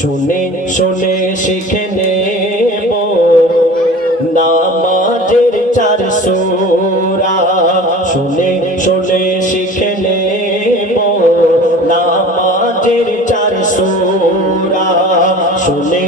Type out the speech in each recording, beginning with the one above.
শুনে শুনে শিখে নেব। নামাজের চার সুরা। শুনে শুনে শিখে নেব। নামাজের চার সুরা। শুনে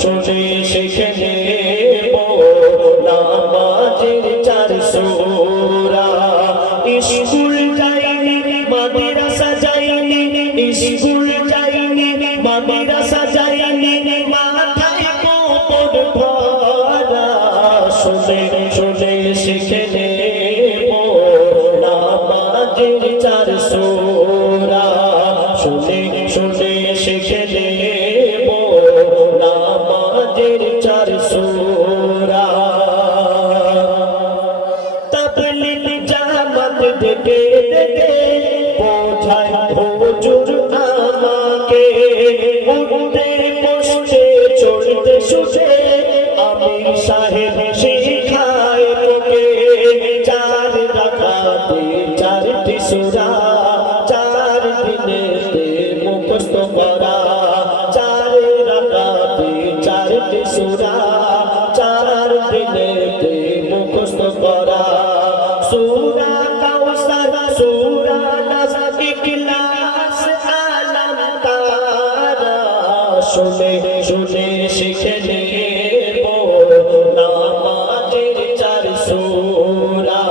শুনে শিখে নেব নামাজের চার সুরা স্কুল শুনে শুনে শিখে নেব। নামাজের চার সুরা।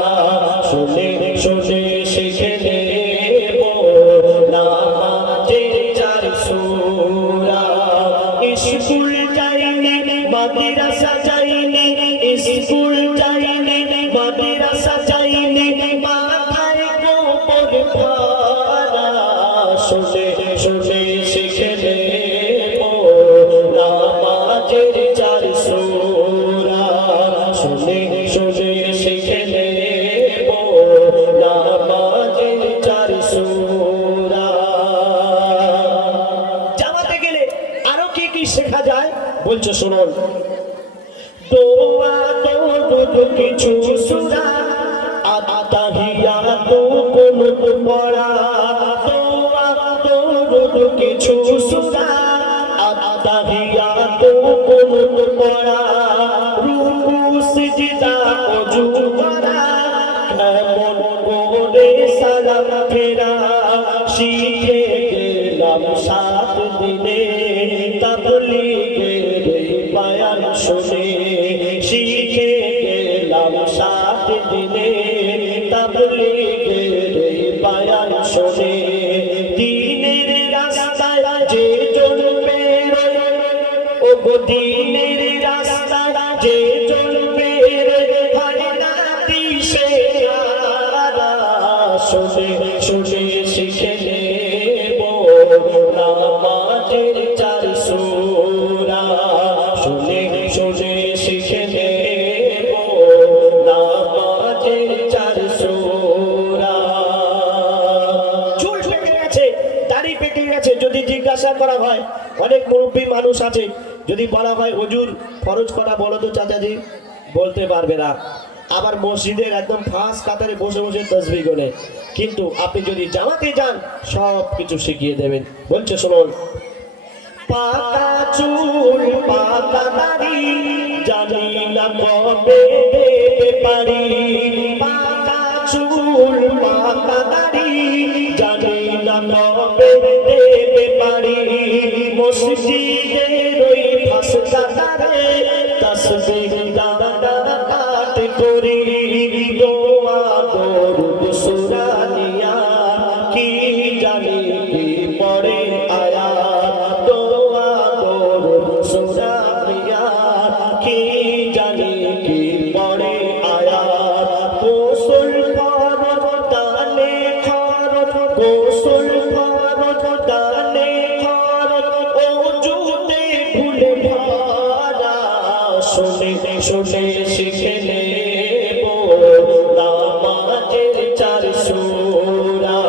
শুনে শুনে শিখে নেব। নামাজের চার সুরা। স্কুল যাইনি, মাদ্রাসা যাইনি। স্কুল যাইনি, মাদ্রাসা যাইনি। মাথায় কোমর ভারা শুনে বলছো শুনুন ফেরা। শিখে গেলাম সাত দিনে বায়ান শুনে শিখে গেলাম সাত দিনে তাবলিগের বায়ান শুনে দিনের রাস্তায় যে চলবে ও গো দিনের রাস্তায় যে চলবে হয় না দিশে হারা। শুনে শুনে শিখে নেব নামাজের চার সুরা হয় অনেক মুরব্বী মানুষ আছে। যদি বলা হয়, হুজুর, ফরজ করা বলো তো চাচাজি। বলতে পারবে না। আবার মসজিদের একদম ফাঁস কাতারে বসে বসে তসবি করে কিন্তু আপনি যদি জামাতে যান, সব কিছু শিখিয়ে দেবেন। বলছে, শুনুন। পাকা চুল, পাকা দাড়ি, জানি না কবে পারি। মসজিদের ওই ফাঁস তারে তসবিহ ভুলে ভরা শুনে শিখে নেব। নামাজের চার সুরা,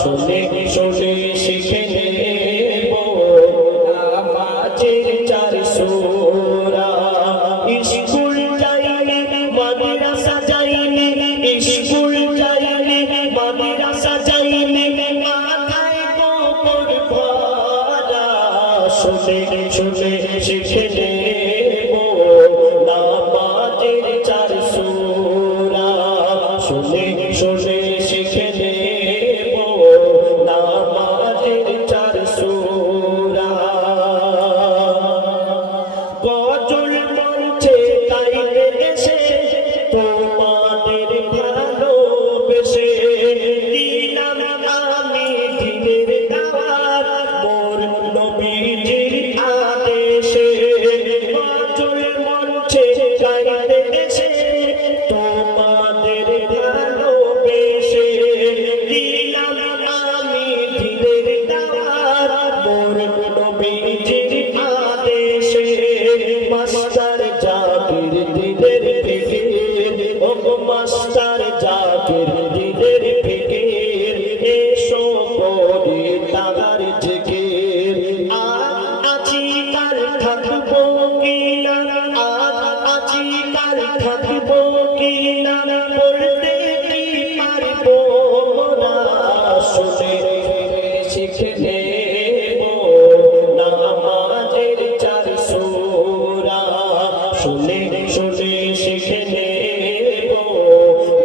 শুনে শুনে শিখে নেব। নামাজের চার সুরা শুনে শুনে শিখে শুনে শিখে নেব। নামাজের চার সুরা শুনে শুনে শিখে নেব।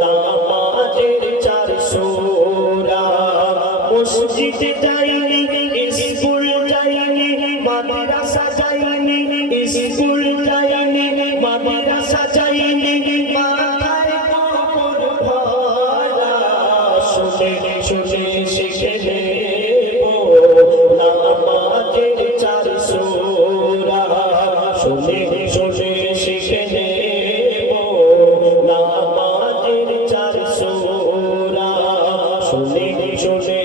নামাজের চার সুরা। মসজিদে যাইনি যাইনি, মাদ্রাসা যাইনি, স্কুল কাছে শুনে শিখে নেব নামাজের চার সুরা শুনে শুনে শিখে নেব নামাজের চার সুরা শুনে শুনে